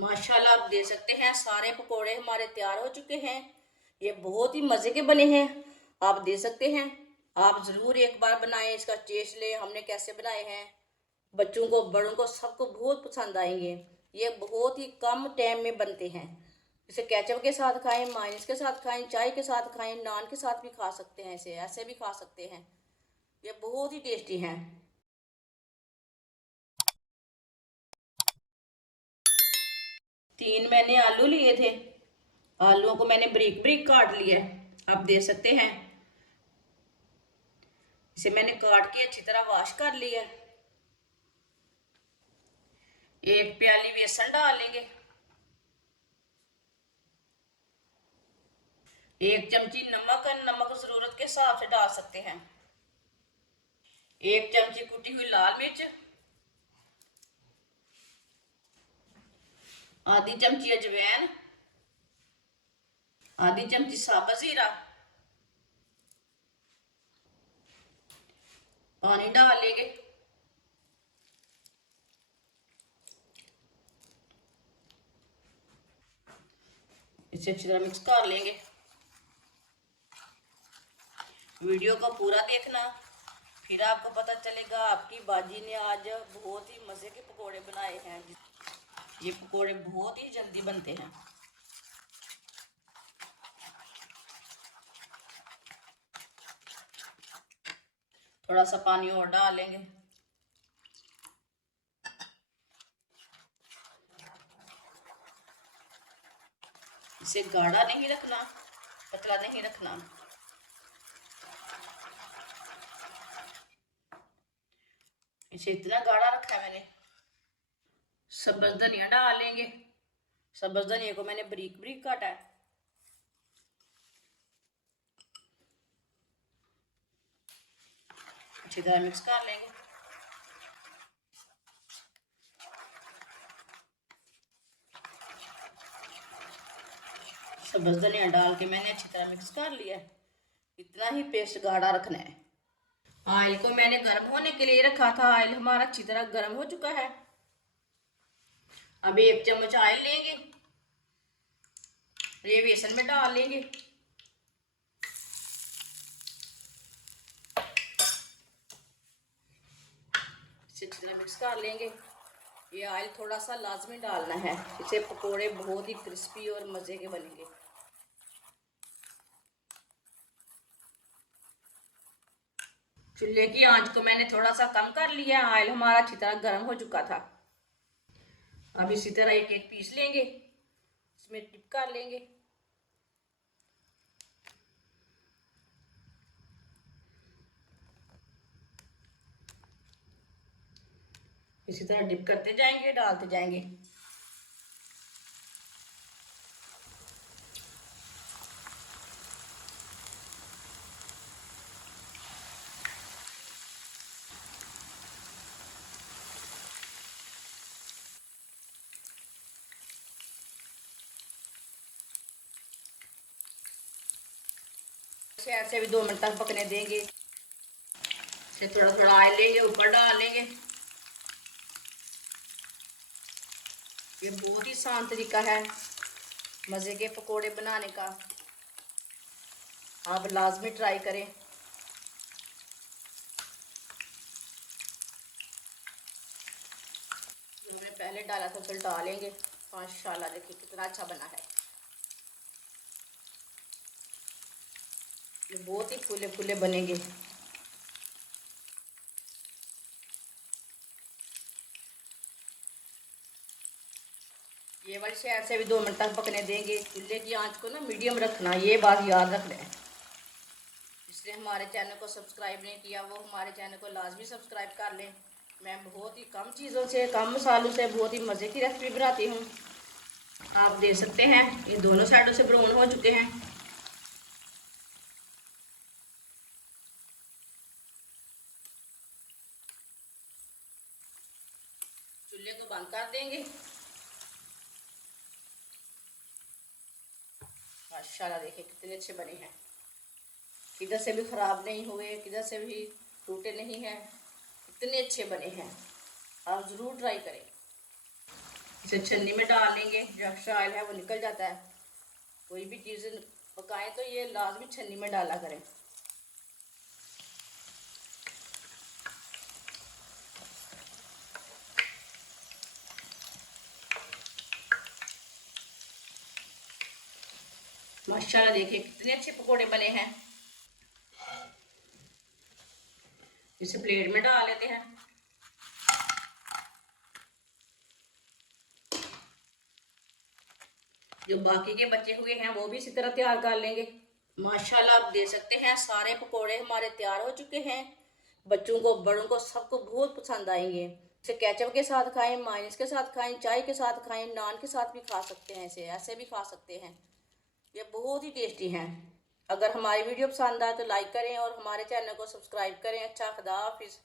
माशाल्लाह आप देख सकते हैं सारे पकोड़े हमारे तैयार हो चुके हैं। ये बहुत ही मज़े के बने हैं। आप देख सकते हैं। आप ज़रूर एक बार बनाएं, इसका टेस्ट लें हमने कैसे बनाए हैं। बच्चों को बड़ों को सबको बहुत पसंद आएंगे। ये बहुत ही कम टाइम में बनते हैं। इसे केचप के साथ खाएं, मायोनीज के साथ खाएं, चाय के साथ खाएं, नान के साथ भी खा सकते हैं, इसे ऐसे भी खा सकते हैं। ये बहुत ही टेस्टी हैं। 3 मैंने आलू लिए थे। आलूओं को मैंने ब्रीक ब्रीक काट लिया है, आप देख सकते हैं। इसे मैंने काट के अच्छी तरह वॉश कर लिया। 1 प्याली बेसन डालेंगे। 1 चमची नमक, नमक ज़रूरत के हिसाब से डाल सकते हैं। 1 चमची कुटी हुई लाल मिर्च, आधी चमची अजवाइन, आधी चमची साबुत जीरा। पानी डाल लेंगे। इसे अच्छी तरह मिक्स कर लेंगे। वीडियो को पूरा देखना, फिर आपको पता चलेगा आपकी बाजी ने आज बहुत ही मज़े के पकोड़े बनाए हैं। ये पकोड़े बहुत ही जल्दी बनते हैं। थोड़ा सा पानी और डाल लेंगे। इसे गाढ़ा नहीं रखना, पतला नहीं रखना। इसे इतना गाढ़ा रखा है मैंने। सब्ज धनिया डाल लेंगे। सब्ज धनिया को मैंने बारीक बारीक काटा है। अच्छी तरह मिक्स कर लेंगे। सब्ज धनिया डाल के मैंने अच्छी तरह मिक्स कर लिया है। इतना ही पेस्ट गाढ़ा रखना है। ऑयल को मैंने गर्म होने के लिए रखा था। ऑयल हमारा अच्छी तरह गर्म हो चुका है। अभी 1 चम्मच ऑयल लेंगे, ये बेसन में डाल लेंगे। इसे अच्छी तरह मिक्स कर लेंगे। ये ऑयल थोड़ा सा लाजमी डालना है, इससे पकोड़े बहुत ही क्रिस्पी और मज़े के बनेंगे। चूल्हे की आंच को मैंने थोड़ा सा कम कर लिया। ऑयल हमारा अच्छी तरह गर्म हो चुका था। अब इसी तरह एक एक पीस लेंगे, इसमें डिप कर लेंगे। इसी तरह डिप करते जाएंगे, डालते जाएंगे। ऐसे भी 2 मिनट तक पकने देंगे। इसे थोड़ा थोड़ा ऑयल लेंगे, ऊपर डाल लेंगे। ये बहुत ही आसान तरीका है मज़े के पकोड़े बनाने का। आप लाजमी ट्राई करें। जो हमने पहले डाला था उसे डाल लेंगे। माशाल्लाह देखिए कितना अच्छा बना है। ये बहुत ही फूले फूले बनेंगे। ये वाली साइड से भी 2 मिनट तक पकने देंगे। चूल्हे की आंच को ना मीडियम रखना, ये बात याद रखना है। इसलिए हमारे चैनल को सब्सक्राइब नहीं किया वो हमारे चैनल को लाजमी सब्सक्राइब कर लें। मैं बहुत ही कम चीज़ों से, कम मसालों से बहुत ही मज़े की रेसिपी बनाती हूँ। आप देख सकते हैं ये दोनों साइडों से ब्राउन हो चुके हैं। चूल्हे को बंद कर देंगे। माशाल्लाह देखिए कितने अच्छे बने हैं। किधर से भी ख़राब नहीं हुए, किधर से भी टूटे नहीं हैं। इतने अच्छे बने हैं, आप ज़रूर ट्राई करें। इसे छन्नी में डाल लेंगे, जो एक्स्ट्रा ऑयल है वो निकल जाता है। कोई भी चीज़ पकाएं तो ये लाजमी छन्नी में डाला करें। माशाल्लाह देखिए कितने अच्छे पकोड़े बने हैं। इसे प्लेट में डाल लेते हैं। जो बाकी के बचे हुए हैं वो भी इसी तरह तैयार कर लेंगे। माशाल्लाह आप देख सकते हैं सारे पकोड़े हमारे तैयार हो चुके हैं। बच्चों को बड़ों को सबको बहुत पसंद आएंगे। इसे केचप के साथ खाएं, मायोनीज के साथ खाएं, चाय के साथ खाएं, नान के साथ भी खा सकते हैं, इसे ऐसे भी खा सकते हैं। ये बहुत ही टेस्टी हैं। अगर हमारी वीडियो पसंद आए तो लाइक करें और हमारे चैनल को सब्सक्राइब करें। अच्छा, खुदा हाफिज़।